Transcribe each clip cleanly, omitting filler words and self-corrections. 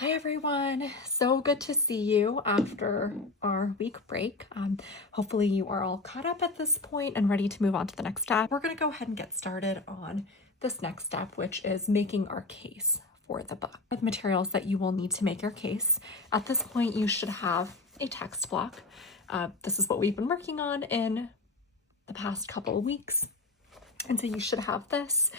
Hi everyone, so good to see you after our week break. Hopefully you are all caught up at this point and ready to move on to the next step. We're going to go ahead and get started on this next step, which is making our case for the book. The materials that you will need to make your case. At this point, you should have a text block. This is what we've been working on in the past couple of weeks. And so you should have this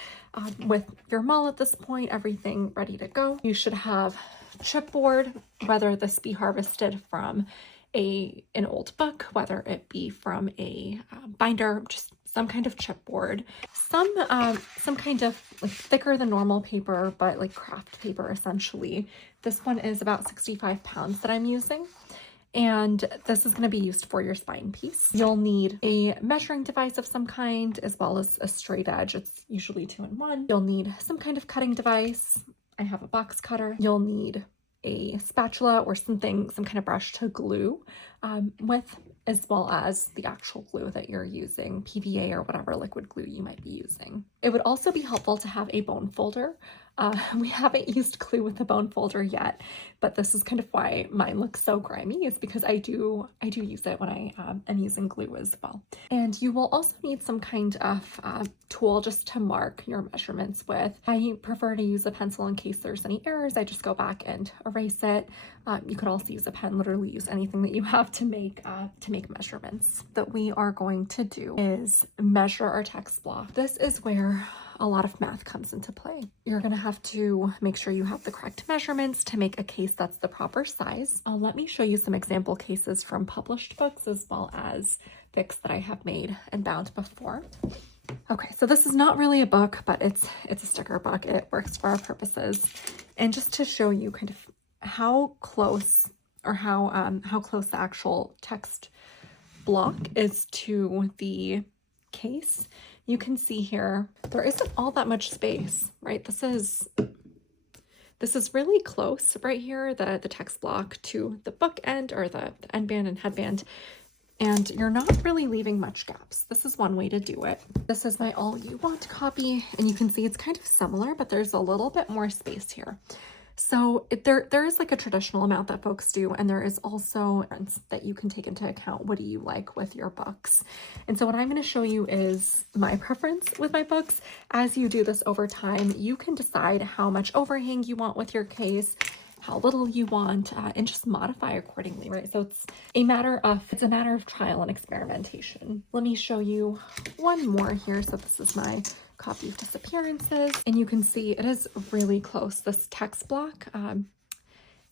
with your mull at this point, everything ready to go. You should have chipboard, whether this be harvested from an old book, whether it be from a binder, just some kind of chipboard, some kind of like thicker than normal paper, but like craft paper essentially. This one is about 65 pounds that I'm using. And this is going to be used for your spine piece. You'll need a measuring device of some kind, as well as a straight edge. It's usually 2-in-1. You'll need some kind of cutting device. I have a box cutter. You'll need a spatula or something, some kind of brush to glue with, as well as the actual glue that you're using, PVA or whatever liquid glue you might be using. It would also be helpful to have a bone folder. We haven't used glue with a bone folder yet, but this is kind of why mine looks so grimy, is because I do use it when I am using glue as well. And you will also need some kind of tool just to mark your measurements with. I prefer to use a pencil in case there's any errors. I just go back and erase it. You could also use a pen, literally use anything that you have to make measurements. That we are going to do is measure our text block. This is where a lot of math comes into play. You're gonna have to make sure you have the correct measurements to make a case that's the proper size. Let me show you some example cases from published books as well as fics that I have made and bound before. Okay, so this is not really a book, but it's a sticker book. It works for our purposes. And just to show you kind of how close or how close the actual text block is to the case, you can see here there isn't all that much space, right? This is really close right here, the text block to the book end or the end band and headband, and you're not really leaving much gaps. This is one way to do it. This is my All You Want copy, and you can see it's kind of similar, but there's a little bit more space here. So there is like a traditional amount that folks do, and there is also that you can take into account. What do you like with your books? And so what I'm going to show you is my preference with my books. As you do this over time, you can decide how much overhang you want with your case, how little you want, and just modify accordingly, right? So it's a matter of trial and experimentation. Let me show you one more here. So this is my copy of Disappearances, and you can see it is really close. This text block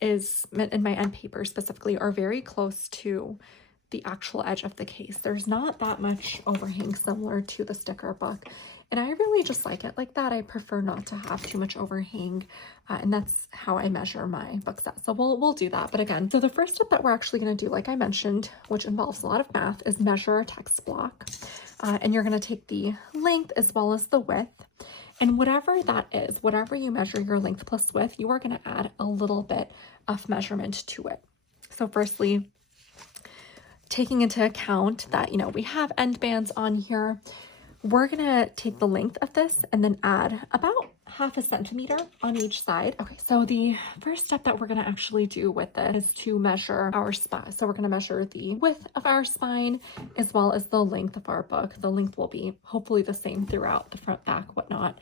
is, in my end paper specifically, are very close to the actual edge of the case. There's not that much overhang, similar to the sticker book, and I really just like it like that. I prefer not to have too much overhang, and that's how I measure my book set. So we'll do that. But again, so the first step that we're actually going to do, like I mentioned, which involves a lot of math, is measure our text block. And you're going to take the length as well as the width. And whatever that is, whatever you measure your length plus width, you are going to add a little bit of measurement to it. So firstly, taking into account that, we have end bands on here, we're going to take the length of this and then add about 1/2 centimeter on each side. Okay, so the first step that we're going to actually do with this is to measure our spine. So we're going to measure the width of our spine as well as the length of our book. The length will be hopefully the same throughout, the front, back, whatnot.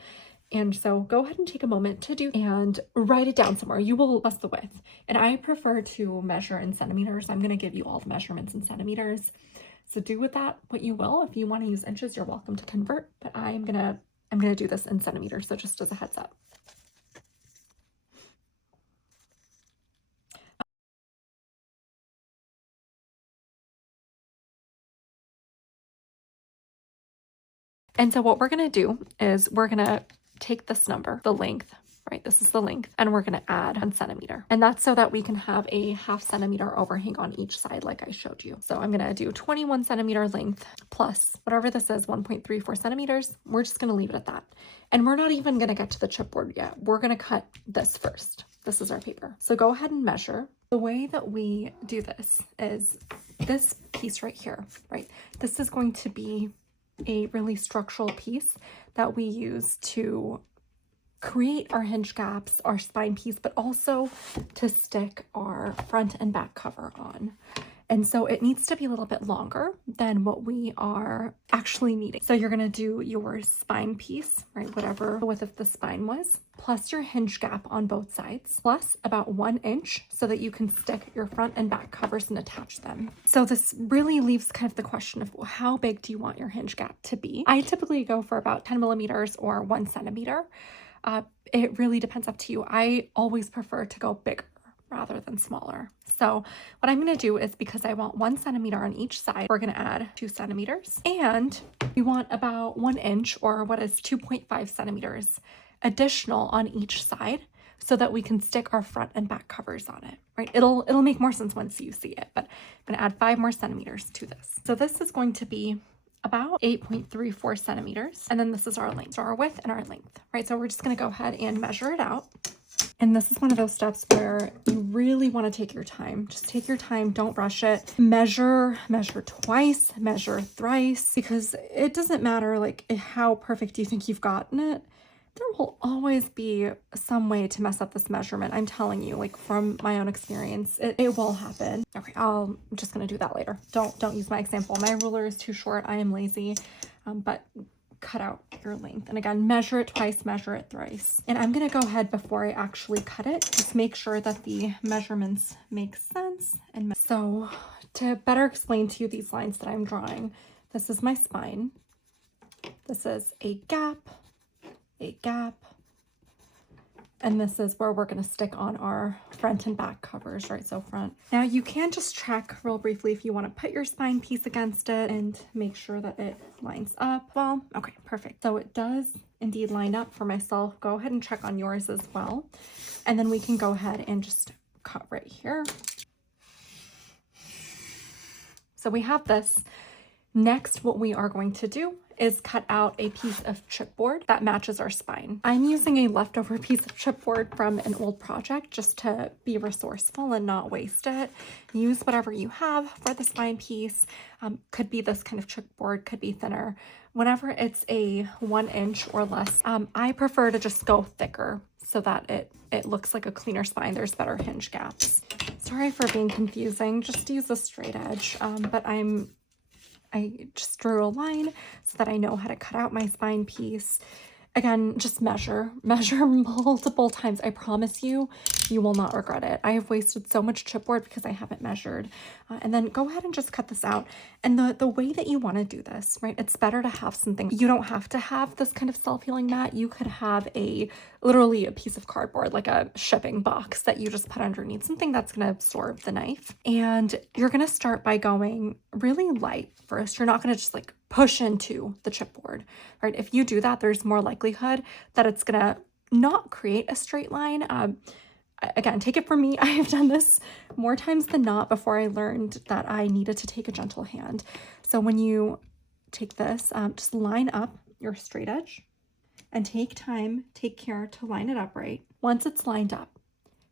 And so go ahead and take a moment to do and write it down somewhere. You will bust the width. And I prefer to measure in centimeters. I'm going to give you all the measurements in centimeters. So do with that what you will. If you want to use inches, you're welcome to convert, but I'm gonna do this in centimeters, so just as a heads up. And so what we're gonna do is we're gonna take this number, the length, right? This is the length, and we're gonna add 1 centimeter. And that's so that we can have a 1/2 centimeter overhang on each side, like I showed you. So I'm gonna do 21 centimeter length plus whatever this is, 1.34 centimeters. We're just gonna leave it at that. And we're not even gonna get to the chipboard yet. We're gonna cut this first. This is our paper. So go ahead and measure. The way that we do this is this piece right here, right? This is going to be a really structural piece that we use to create our hinge gaps, our spine piece, but also to stick our front and back cover on. And so it needs to be a little bit longer than what we are actually needing. So you're gonna do your spine piece, right? Whatever the width of the spine was, plus your hinge gap on both sides, plus about 1 inch so that you can stick your front and back covers and attach them. So this really leaves kind of the question of how big do you want your hinge gap to be? I typically go for about 10 millimeters or 1 centimeter. It really depends up to you. I always prefer to go bigger rather than smaller. So what I'm going to do is, because I want 1 centimeter on each side, we're going to add 2 centimeters, and we want about 1 inch, or what is 2.5 centimeters additional on each side so that we can stick our front and back covers on it, right? It'll make more sense once you see it, but I'm going to add 5 more centimeters to this. So this is going to be about 8.34 centimeters. And then this is our length, so our width and our length, right? So we're just going to go ahead and measure it out. And this is one of those steps where you really want to take your time. Just take your time. Don't rush it. Measure twice, measure thrice, because it doesn't matter like how perfect you think you've gotten it. There will always be some way to mess up this measurement. I'm telling you, like from my own experience, it will happen. Okay, I'm just going to do that later. Don't use my example. My ruler is too short. I am lazy, but cut out your length. And again, measure it twice, measure it thrice. And I'm going to go ahead before I actually cut it, just make sure that the measurements make sense. And so to better explain to you these lines that I'm drawing, this is my spine. This is a gap, and this is where we're going to stick on our front and back covers, right? So front. Now you can just check real briefly if you want to put your spine piece against it and make sure that it lines up well. Okay, perfect. So it does indeed line up for myself. Go ahead and check on yours as well. And then we can go ahead and just cut right here. So we have this. Next, what we are going to do is cut out a piece of chipboard that matches our spine. I'm using a leftover piece of chipboard from an old project just to be resourceful and not waste it. Use whatever you have for the spine piece. Could be this kind of chipboard, could be thinner. Whenever it's a 1 inch or less, I prefer to just go thicker so that it looks like a cleaner spine. There's better hinge gaps. Sorry for being confusing. Just use a straight edge, but I just drew a line so that I know how to cut out my spine piece. Again, just measure multiple times. I promise you, you will not regret it. I have wasted so much chipboard because I haven't measured. And then go ahead and just cut this out. And the way that you want to do this, right? It's better to have something. You don't have to have this kind of self-healing mat. You could have literally a piece of cardboard, like a shipping box that you just put underneath, something that's going to absorb the knife. And you're going to start by going really light first. You're not going to just like push into the chipboard, right? If you do that, there's more likelihood that it's going to not create a straight line. Again, take it from me. I have done this more times than not before I learned that I needed to take a gentle hand. So when you take this, just line up your straight edge and take care to line it up right. Once it's lined up,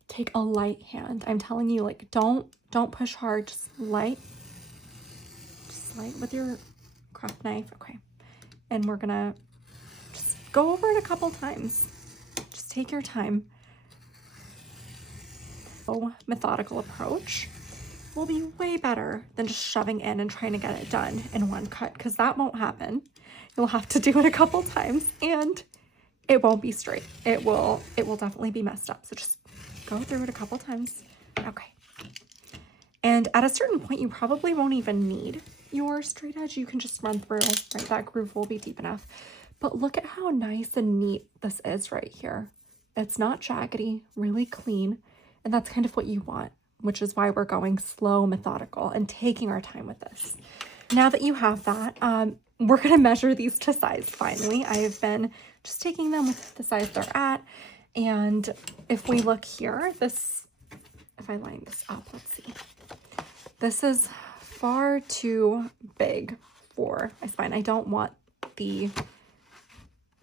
take a light hand. I'm telling you, like, don't push hard, just light with your craft knife. Okay. And we're gonna just go over it a couple times. Just take your time. Methodical approach will be way better than just shoving in and trying to get it done in one cut, because that won't happen. You'll have to do it a couple times and it won't be straight. It will definitely be messed up. So just go through it a couple times. Okay. And at a certain point, you probably won't even need your straight edge. You can just run through, right? That groove will be deep enough. But look at how nice and neat this is right here. It's not jaggedy, really clean. And that's kind of what you want, which is why we're going slow, methodical, and taking our time with this. Now that you have that, we're going to measure these to size finally. I have been just taking them with the size they're at. And if we look here, if I line this up, let's see. This is far too big for my spine. I don't want the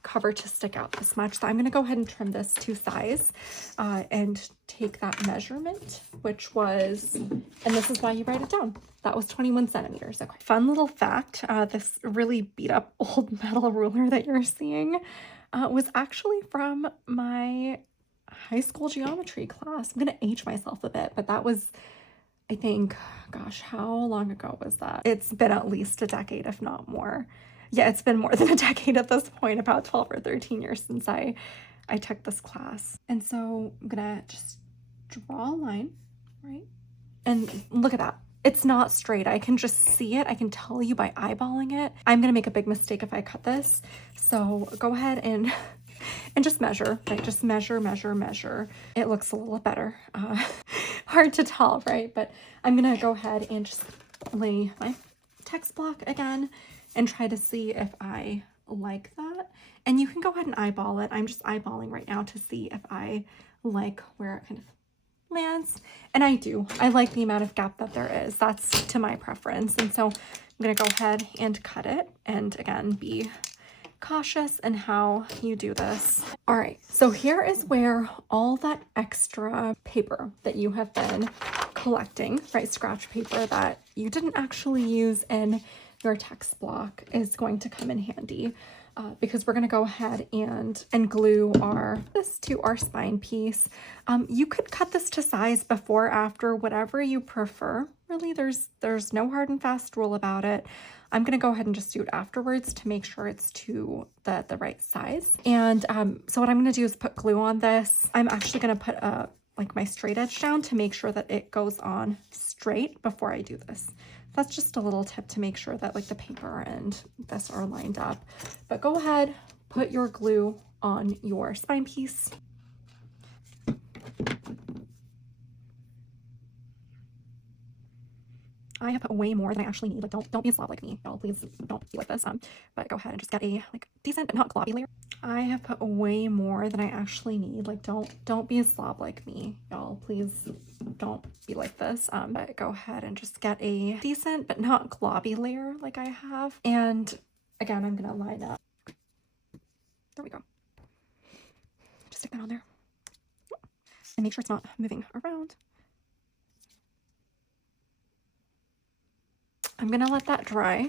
cover to stick out this much. So I'm going to go ahead and trim this to size and take that measurement, which was, and this is why you write it down. That was 21 centimeters. Okay. Fun little fact, this really beat up old metal ruler that you're seeing, was actually from my high school geometry class. I'm gonna age myself a bit, but that was, I think, gosh, how long ago was that? It's been at least a decade, if not more. Yeah, it's been more than a decade at this point, about 12 or 13 years since I took this class. And so I'm gonna just draw a line, right? And look at that. It's not straight. I can just see it. I can tell you by eyeballing it. I'm gonna make a big mistake if I cut this. So go ahead and just measure, right? Just measure, measure, measure. It looks a little better. Hard to tell, right? But I'm gonna go ahead and just lay my text block again and try to see if I like that. And you can go ahead and eyeball it. I'm just eyeballing right now to see if I like where it kind of lands. And I do. I like the amount of gap that there is. That's to my preference. And so I'm going to go ahead and cut it. And again, be cautious in how you do this. All right, so here is where all that extra paper that you have been collecting, right, scratch paper that you didn't actually use in your text block is going to come in handy. Because we're going to go ahead and glue this to our spine piece. You could cut this to size before, after, whatever you prefer. Really, there's no hard and fast rule about it. I'm going to go ahead and just do it afterwards to make sure it's to the right size. And so what I'm going to do is put glue on this. I'm actually going to put like my straight edge down to make sure that it goes on straight before I do this. That's just a little tip to make sure that like the paper and this are lined up. But go ahead, put your glue on your spine piece. I have put way more than I actually need. Like don't be a slob like me, y'all. Please don't be like this. But go ahead and just get a like decent but not globby layer. I have put way more than I actually need. Like don't be a slob like me, y'all. Please don't be like this. But go ahead and just get a decent but not globby layer like I have. And again, I'm gonna line up. There we go. Just stick that on there. And make sure it's not moving around. I'm gonna let that dry.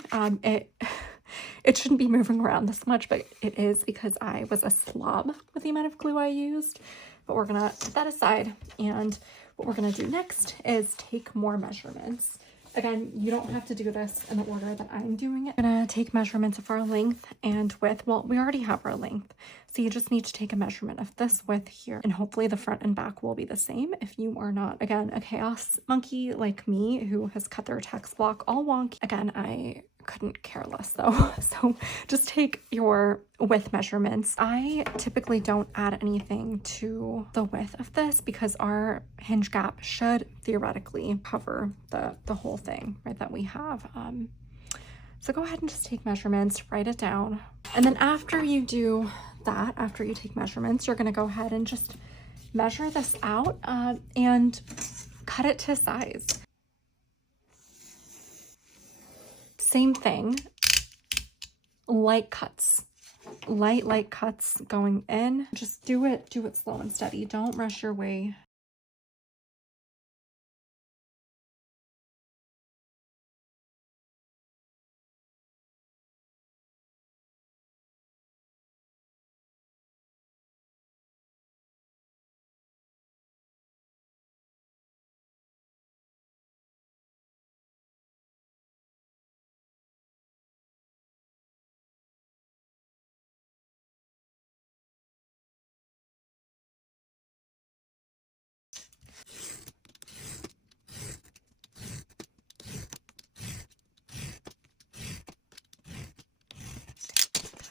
It shouldn't be moving around this much, but it is because I was a slob with the amount of glue I used. But we're gonna put that aside, and what we're gonna do next is take more measurements. Again, you don't have to do this in the order that I'm doing it. I'm gonna take measurements of our length and width. Well, we already have our length, so you just need to take a measurement of this width here, and hopefully the front and back will be the same if you are not, again, a chaos monkey like me who has cut their text block all wonky. Again, I couldn't care less though. So just take your width measurements. I typically don't add anything to the width of this because our hinge gap should theoretically cover the whole thing, right, that we have. So go ahead and just take measurements, write it down. And then after you do that, after you take measurements, you're gonna go ahead and just measure this out and cut it to size. Same thing, light cuts, light cuts going in. Just do it slow and steady. Don't rush your way.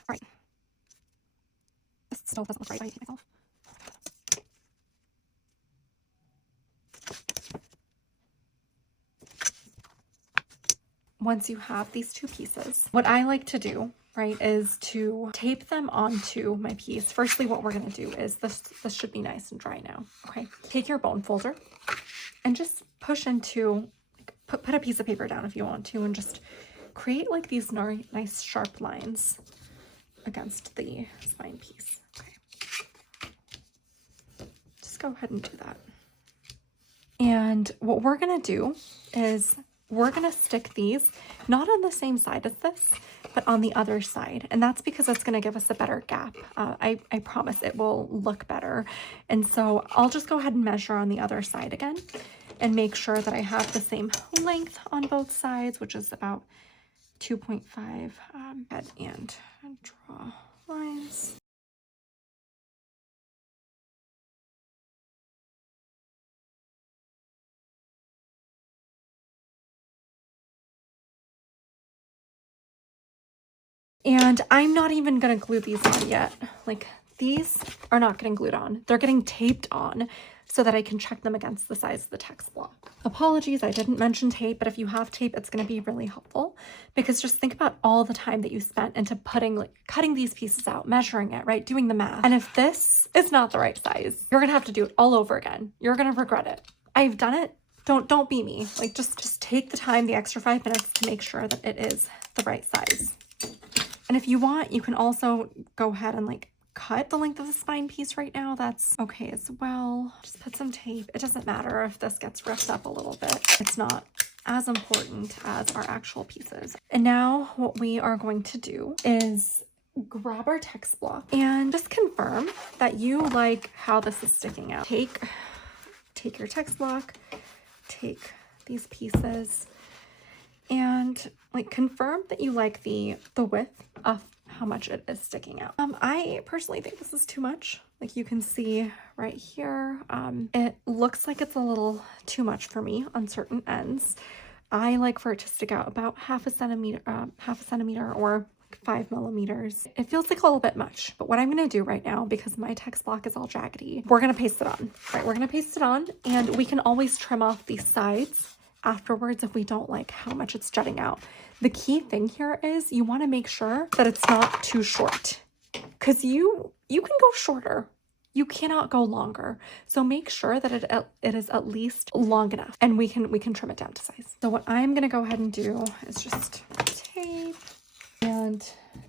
All right. This still doesn't look right. I hate myself. Once you have these two pieces, what I like to do, right, is to tape them onto my piece. Firstly, what we're gonna do is this should be nice and dry now, okay? Take your bone folder and just push into, put a piece of paper down if you want to, and just create like these nice sharp lines against the spine piece, okay? Just go ahead and do that. And what we're gonna do is we're gonna stick these not on the same side as this, but on the other side. And that's because it's gonna give us a better gap. I promise it will look better. And so I'll just go ahead and measure on the other side again and make sure that I have the same length on both sides, which is about 2.5, and draw lines. And I'm not even gonna glue these on yet. Like, these are not getting glued on. They're getting taped on so that I can check them against the size of the text block. Apologies, I didn't mention tape, but if you have tape, it's gonna be really helpful, because just think about all the time that you spent into cutting these pieces out, measuring it, right? Doing the math. And if this is not the right size, you're gonna have to do it all over again. You're gonna regret it. I've done it. Don't be me. Like, just take the time, the extra 5 minutes to make sure that it is the right size. And if you want, you can also go ahead and like cut the length of the spine piece right now. That's okay as well. Just put some tape. It doesn't matter if this gets ripped up a little bit. It's not as important as our actual pieces. And now what we are going to do is grab our text block and just confirm that you like how this is sticking out. Take your text block, take these pieces, and like confirm that you like the width of how much it is sticking out. I personally think this is too much. Like, you can see right here, it looks like it's a little too much for me on certain ends. I like for it to stick out about half a centimeter or 5 millimeters. It feels like a little bit much, but what I'm gonna do right now, because my text block is all jaggedy, we're gonna paste it on, right? We're gonna paste it on, and we can always trim off these sides afterwards if we don't like how much it's jutting out. The key thing here is you want to make sure that it's not too short, because you can go shorter. You cannot go longer. So make sure that it is at least long enough, and we can trim it down to size. So what I'm going to go ahead and do is just tape, and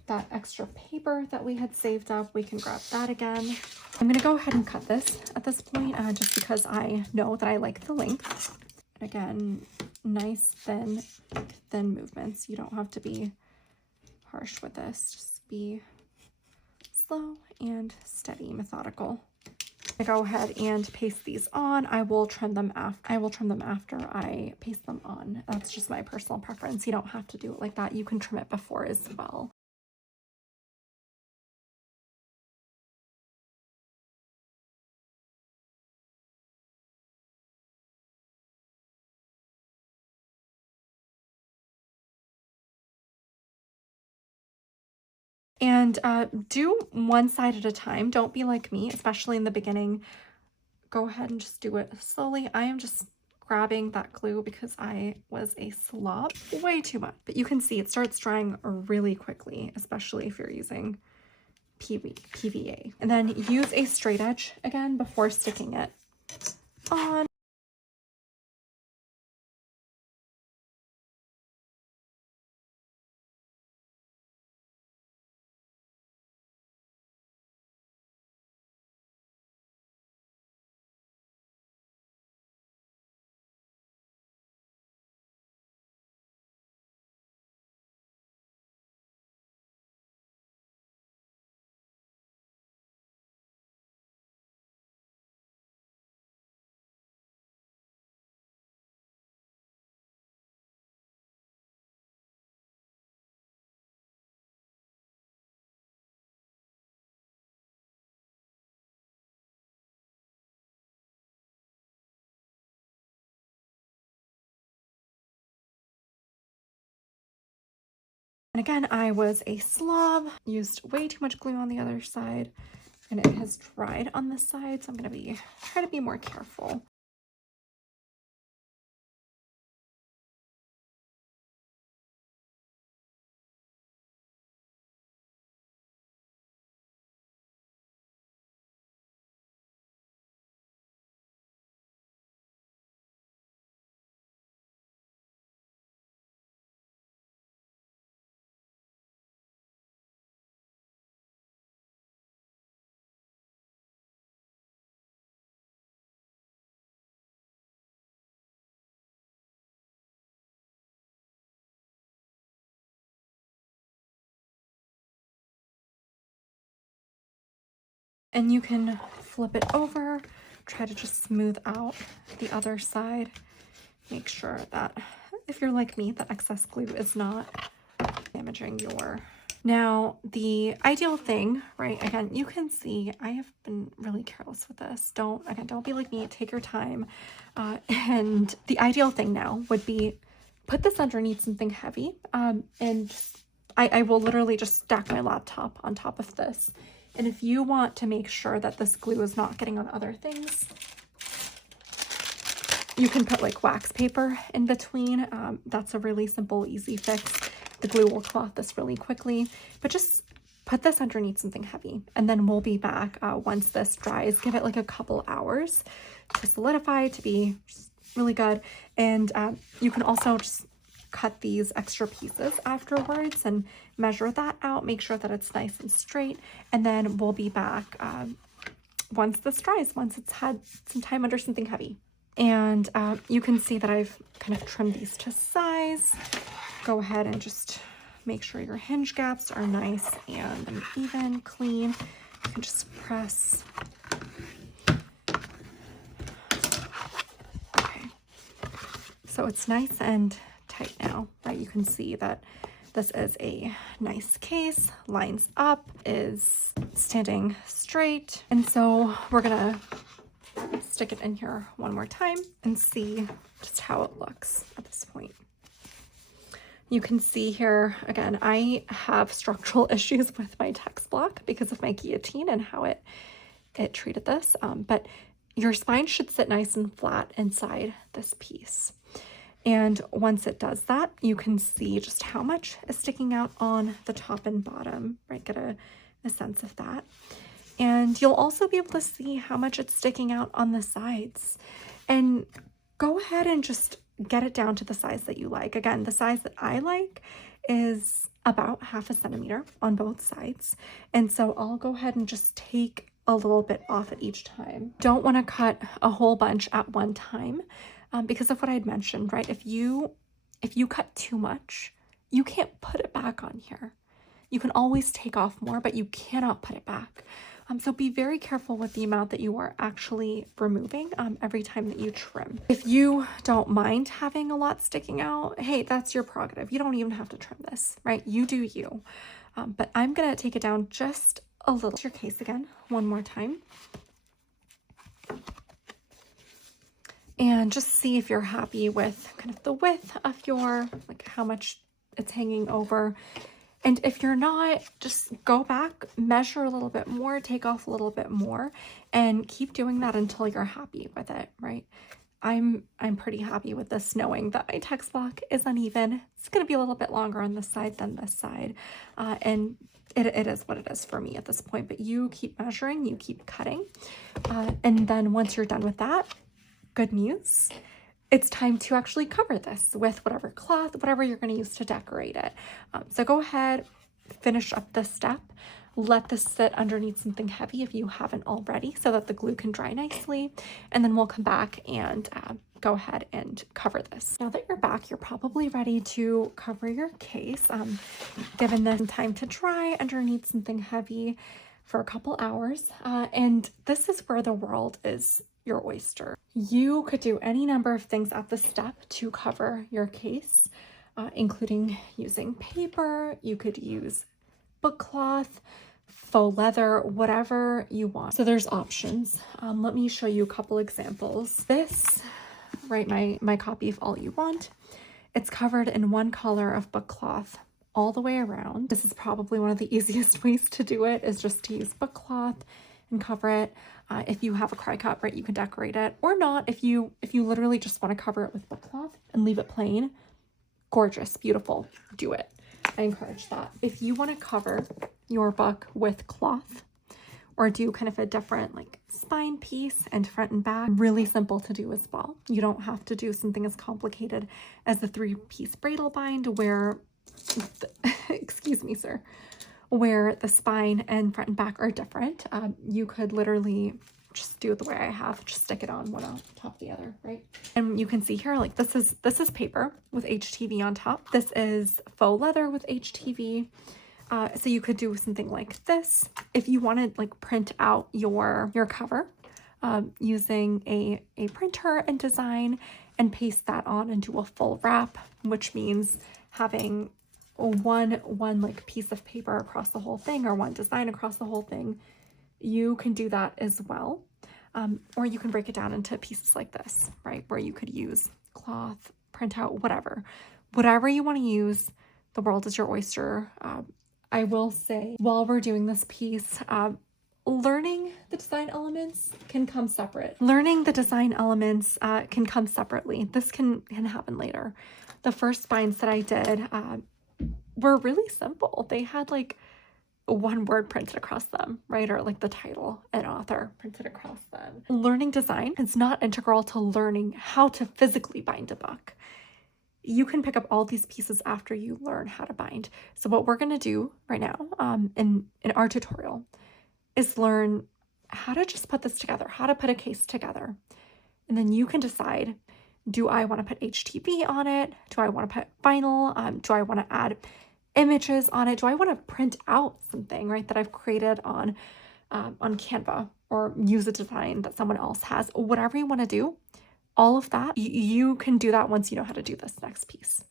that extra paper that we had saved up, we can grab that again. I'm going to go ahead and cut this at this point, just because I know that I like the length. Again, nice thin movements. You don't have to be harsh with this. Just be slow and steady, methodical. I go ahead and paste these on. I will trim them after I paste them on. That's just my personal preference. You don't have to do it like that. You can trim it before as well. And do one side at a time. Don't be like me, especially in the beginning. Go ahead and just do it slowly. I am just grabbing that glue because I was a slob way too much. But you can see it starts drying really quickly, especially if you're using PVA. And then use a straight edge again before sticking it on. And again, I was a slob, used way too much glue on the other side, and it has dried on this side, so I'm gonna try to be more careful. And you can flip it over, try to just smooth out the other side. Make sure that if you're like me, the excess glue is not damaging your... Now, the ideal thing, right, again, you can see I have been really careless with this. Don't be like me, take your time. And the ideal thing now would be put this underneath something heavy, and I will literally just stack my laptop on top of this. And if you want to make sure that this glue is not getting on other things, you can put like wax paper in between. That's a really simple, easy fix. The glue will cloth this really quickly, but just put this underneath something heavy, and then we'll be back once this dries. Give it like a couple hours to solidify, to be really good. And you can also just cut these extra pieces afterwards and measure that out, make sure that it's nice and straight, and then we'll be back once this dries, once it's had some time under something heavy. And you can see that I've kind of trimmed these to size. Go ahead and just make sure your hinge gaps are nice and even, clean. You can just press. Okay. So it's nice and tight now, right? You can see that this is a nice case, lines up, is standing straight. And so we're gonna stick it in here one more time and see just how it looks at this point. You can see here, again, I have structural issues with my text block because of my guillotine and how it treated this, but your spine should sit nice and flat inside this piece. And once it does that, you can see just how much is sticking out on the top and bottom, right? Get a sense of that. And you'll also be able to see how much it's sticking out on the sides. And go ahead and just get it down to the size that you like. Again, the size that I like is about 1/2 centimeter on both sides. And so I'll go ahead and just take a little bit off at each time. Don't want to cut a whole bunch at one time because of what I'd mentioned, right? If you cut too much, you can't put it back on here. You can always take off more, but you cannot put it back. So be very careful with the amount that you are actually removing every time that you trim. If you don't mind having a lot sticking out, hey, that's your prerogative. You don't even have to trim this, right? You do you. But I'm gonna take it down just a little. Your case again, one more time. And just see if you're happy with kind of the width of your, like how much it's hanging over. And if you're not, just go back, measure a little bit more, take off a little bit more, and keep doing that until you're happy with it, right? I'm pretty happy with this, knowing that my text block is uneven. It's going to be a little bit longer on this side than this side. And it is what it is for me at this point, but you keep measuring, you keep cutting. And then once you're done with that, good news. It's time to actually cover this with whatever cloth, whatever you're going to use to decorate it. So go ahead, finish up this step. Let this sit underneath something heavy if you haven't already, so that the glue can dry nicely. And then we'll come back and go ahead and cover this. Now that you're back, you're probably ready to cover your case. Given this time to dry underneath something heavy for a couple hours. And this is where the world is your oyster. You could do any number of things at this step to cover your case, including using paper. You could use book cloth, faux leather, whatever you want. So there's options. Let me show you a couple examples. This, right, my copy of All You Want, it's covered in one color of book cloth all the way around. This is probably one of the easiest ways to do it, is just to use book cloth and cover it. If you have a cry cup, right, you can decorate it, or not. If you literally just want to cover it with book cloth and leave it plain, gorgeous, beautiful, do it. I encourage that. If you want to cover your book with cloth, or do kind of a different like spine piece and front and back, really simple to do as well. You don't have to do something as complicated as the 3-piece bridal bind where excuse me, sir, where the spine and front and back are different. You could literally just do it the way I have, just stick it on one on top of the other, right? And you can see here, like this is paper with HTV on top. This is faux leather with HTV. So you could do something like this. If you want to like print out your cover using a printer and design and paste that on and do a full wrap, which means having one like piece of paper across the whole thing or one design across the whole thing, you can do that as well. Or you can break it down into pieces like this, right? Where you could use cloth, print out, whatever you want to use. The world is your oyster. I will say, while we're doing this piece, learning the design elements can come separate. Learning the design elements can come separately. This can happen later. The first spines that I did were really simple. They had like one word printed across them, right? Or like the title and author printed across them. Learning design is not integral to learning how to physically bind a book. You can pick up all these pieces after you learn how to bind. So what we're going to do right now in our tutorial is learn how to just put this together, how to put a case together. And then you can decide, do I want to put HTV on it? Do I want to put vinyl? Do I want to add images on it? Do I want to print out something, right, that I've created on Canva, or use a design that someone else has? Whatever you want to do, all of that, you can do that once you know how to do this next piece.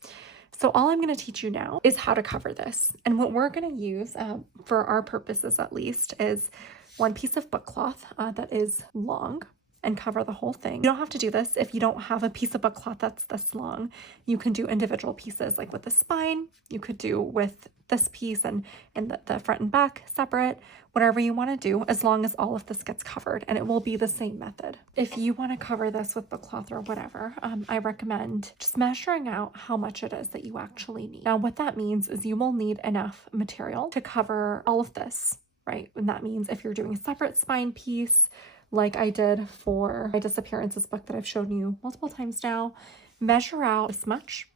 So all I'm going to teach you now is how to cover this. And what we're going to use, for our purposes at least, is one piece of book cloth that is long and cover the whole thing. You don't have to do this if you don't have a piece of book cloth that's this long. You can do individual pieces like with the spine. You could do with this piece and the front and back separate, whatever you want to do, as long as all of this gets covered, and it will be the same method. If you want to cover this with book cloth or whatever, I recommend just measuring out how much it is that you actually need. Now, what that means is you will need enough material to cover all of this, right? And that means if you're doing a separate spine piece, like I did for my Disappearances book that I've shown you multiple times now, measure out this much,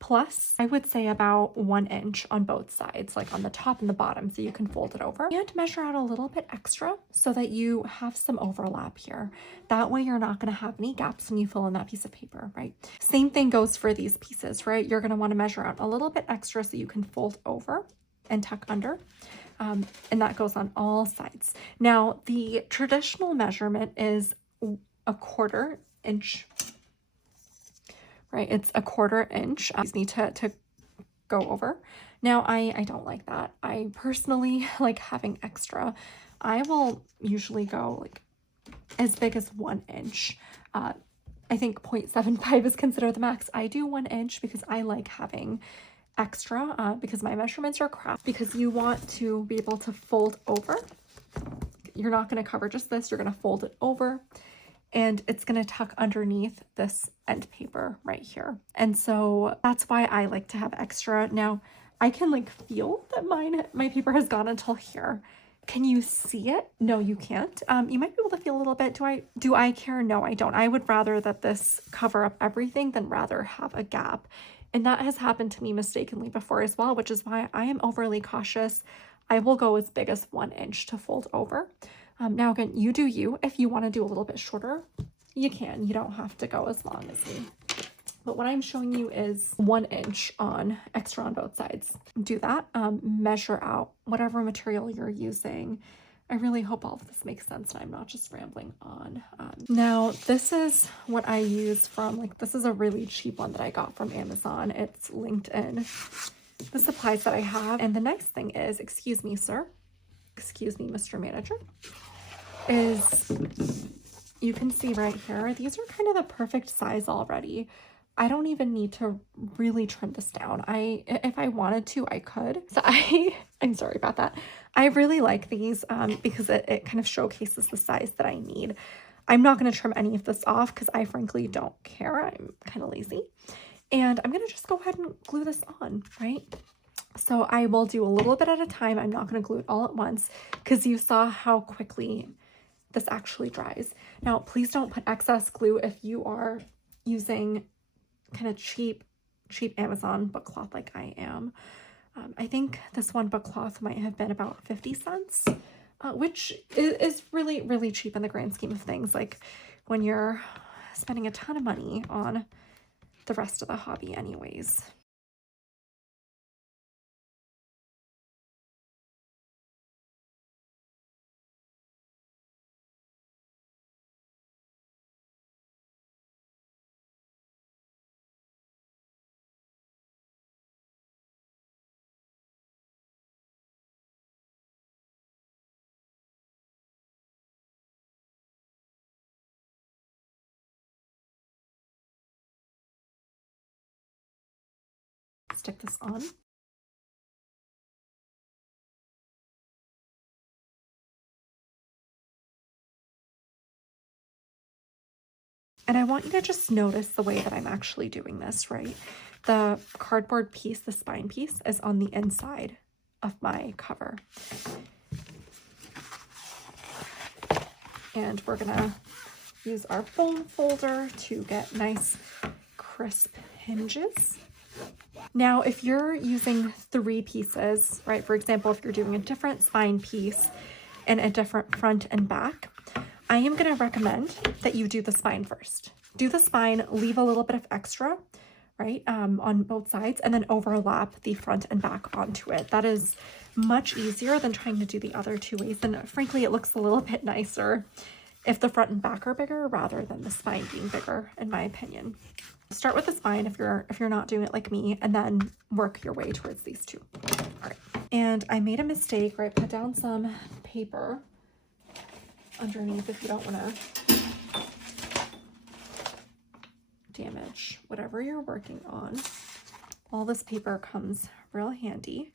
plus I would say about 1 inch on both sides, like on the top and the bottom, so you can fold it over. And measure out a little bit extra so that you have some overlap here. That way you're not going to have any gaps when you fill in that piece of paper, right? Same thing goes for these pieces, right? You're going to want to measure out a little bit extra so you can fold over and tuck under. And that goes on all sides. Now, the traditional measurement is a 1/4 inch, right? It's a 1/4 inch. You need to go over. Now, I don't like that. I personally like having extra. I will usually go like as big as 1 inch. I think 0.75 is considered the max. I do 1 inch because I like having extra because my measurements are crap, because you want to be able to fold over. You're not going to cover just this, you're going to fold it over, and it's going to tuck underneath this end paper right here. And so that's why I like to have extra. Now I can like feel that my paper has gone until here. Can you see it? No, you can't. You might be able to feel a little bit. Do I care? No, I don't. I would rather that this cover up everything than rather have a gap. And that has happened to me mistakenly before as well, which is why I am overly cautious. I will go as big as 1 inch to fold over. Now, again, you do you. If you want to do a little bit shorter, you can. You don't have to go as long as me. But what I'm showing you is 1 inch on extra on both sides. Do that. Measure out whatever material you're using. I really hope all of this makes sense and I'm not just rambling on. Now, this is what I use from, like, this is a really cheap one that I got from Amazon. It's linked in the supplies that I have. And the next thing is, excuse me, sir, excuse me, Mr. Manager, is you can see right here, these are kind of the perfect size already. I don't even need to really trim this down. If I wanted to, I could. So I'm sorry about that. I really like these because it kind of showcases the size that I need. I'm not going to trim any of this off because I frankly don't care. I'm kind of lazy. And I'm going to just go ahead and glue this on, right? So I will do a little bit at a time. I'm not going to glue it all at once because you saw how quickly this actually dries. Now, please don't put excess glue if you are using kind of cheap Amazon book cloth like I am. I think this one book cloth might have been about 50 cents, which is really, really cheap in the grand scheme of things. Like when you're spending a ton of money on the rest of the hobby anyways. stick this on. And I want you to just notice the way that I'm actually doing this, right? The cardboard piece, the spine piece, is on the inside of my cover. And we're gonna use our bone folder to get nice crisp hinges. Now, if you're using 3 pieces, right? For example, if you're doing a different spine piece and a different front and back, I am going to recommend that you do the spine first. Do the spine, leave a little bit of extra, right, on both sides, and then overlap the front and back onto it. That is much easier than trying to do the other 2 ways. And frankly, it looks a little bit nicer if the front and back are bigger rather than the spine being bigger, in my opinion. Start with the spine if you're not doing it like me, and then work your way towards these 2. All right. And I made a mistake, right? Put down some paper underneath if you don't want to damage whatever you're working on. All this paper comes real handy.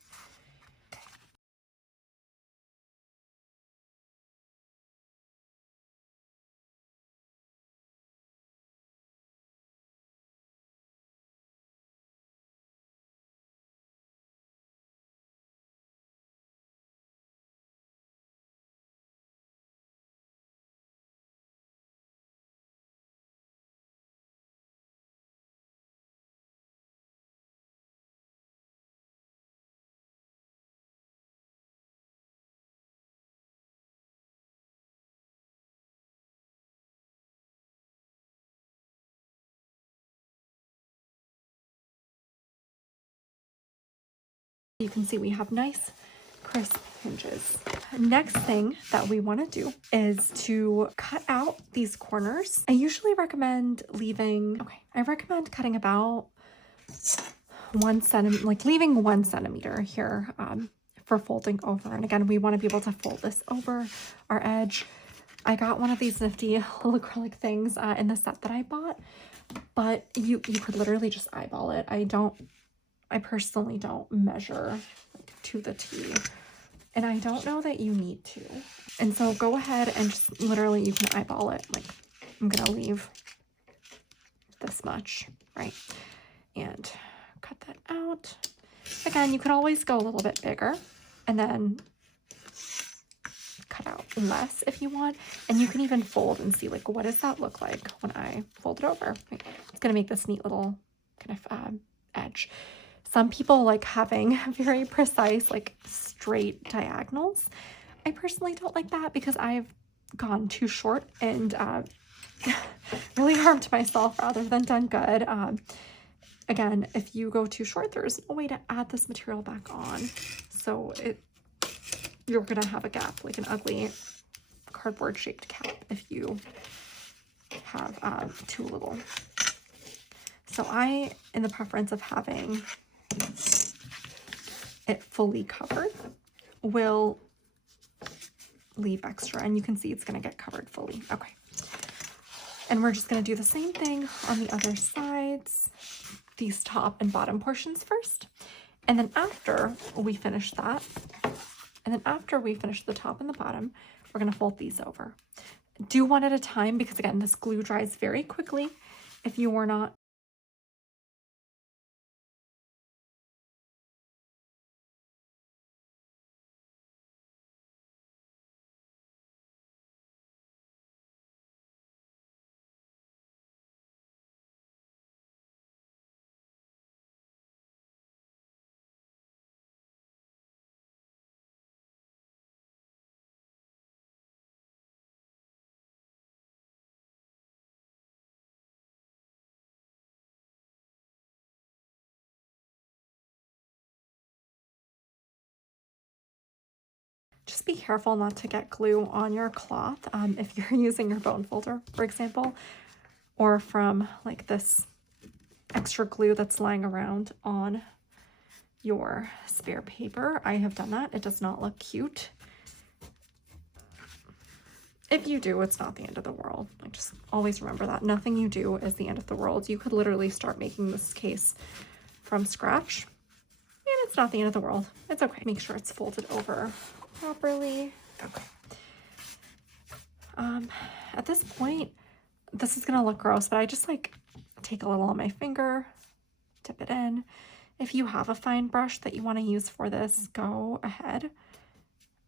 You can see we have nice crisp hinges. Next thing that we want to do is to cut out these corners. I usually recommend I recommend cutting about 1 centimeter, like leaving 1 centimeter here for folding over. And again, we want to be able to fold this over our edge. I got one of these nifty little acrylic things in the set that I bought, but you could literally just eyeball it. I personally don't measure like to the T, and I don't know that you need to. And so go ahead and just literally, you can eyeball it. Like, I'm gonna leave this much, right? And cut that out. Again, you could always go a little bit bigger and then cut out less if you want. And you can even fold and see, like, what does that look like when I fold it over? It's gonna make this neat little kind of edge. Some people like having very precise, like straight diagonals. I personally don't like that because I've gone too short and really harmed myself rather than done good. Again, if you go too short, there's no way to add this material back on. So you're gonna have a gap, like an ugly cardboard shaped cap if you have too little. So I, in the preference of having it fully covered, will leave extra, and you can see it's going to get covered fully. Okay. And we're just going to do the same thing on the other sides, these top and bottom portions first. And then after we finish that, and then after we finish the top and the bottom, we're going to fold these over. Do one at a time because, again, this glue dries very quickly if you were not just be careful not to get glue on your cloth if you're using your bone folder, for example, or from like this extra glue that's lying around on your spare paper. I have done that. It does not look cute. If you do, it's not the end of the world. Like, just always remember that. Nothing you do is the end of the world. You could literally start making this case from scratch It's not the end of the world. It's okay. Make sure it's folded over properly. Okay. At this point, this is gonna look gross, but I just like take a little on my finger, dip it in. If you have a fine brush that you want to use for this, go ahead.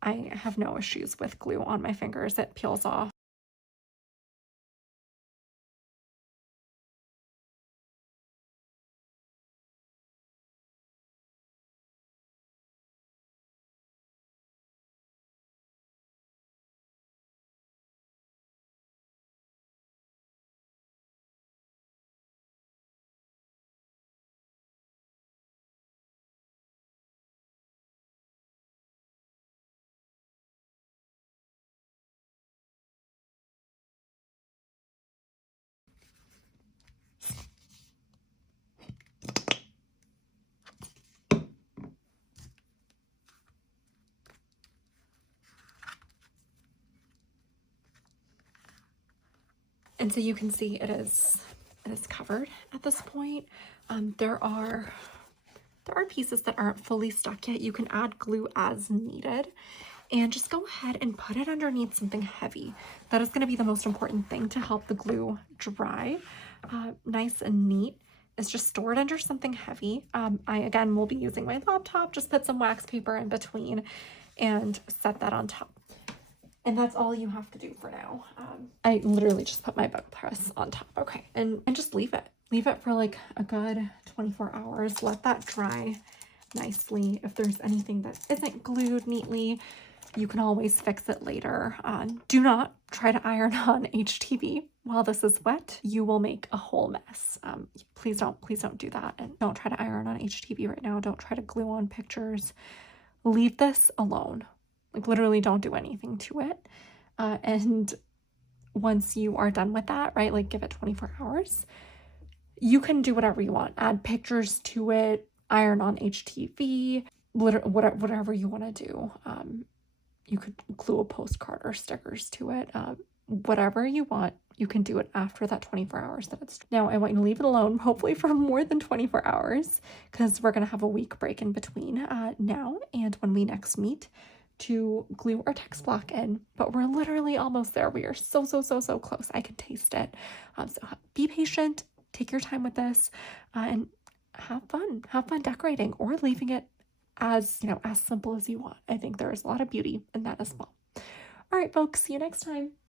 I have no issues with glue on my fingers. It peels off. And so you can see it is covered at this point. There are pieces that aren't fully stuck yet. You can add glue as needed, and just go ahead and put it underneath something heavy. That is going to be the most important thing to help the glue dry nice and neat, is just store it under something heavy. I again will be using my laptop. Just put some wax paper in between and set that on top. And that's all you have to do for now. I literally just put my bug press on top. Okay, and just leave it. Leave it for like a good 24 hours. Let that dry nicely. If there's anything that isn't glued neatly, you can always fix it later. Do not try to iron on HTV while this is wet. You will make a whole mess. Please don't do that. And don't try to iron on HTV right now. Don't try to glue on pictures. Leave this alone. Like literally don't do anything to it. And once you are done with that, right, like give it 24 hours, you can do whatever you want. Add pictures to it, iron on HTV, whatever you want to do. You could glue a postcard or stickers to it. Whatever you want, you can do it after that 24 hours that it's. Now, I want you to leave it alone, hopefully for more than 24 hours, because we're going to have a week break in between now and when we next meet to glue our text block in. But we're literally almost there. We are so close. I can taste it. So be patient, take your time with this, and have fun decorating or leaving it as, you know, as simple as you want. I think there is a lot of beauty in that as well. All right, folks, see you next time.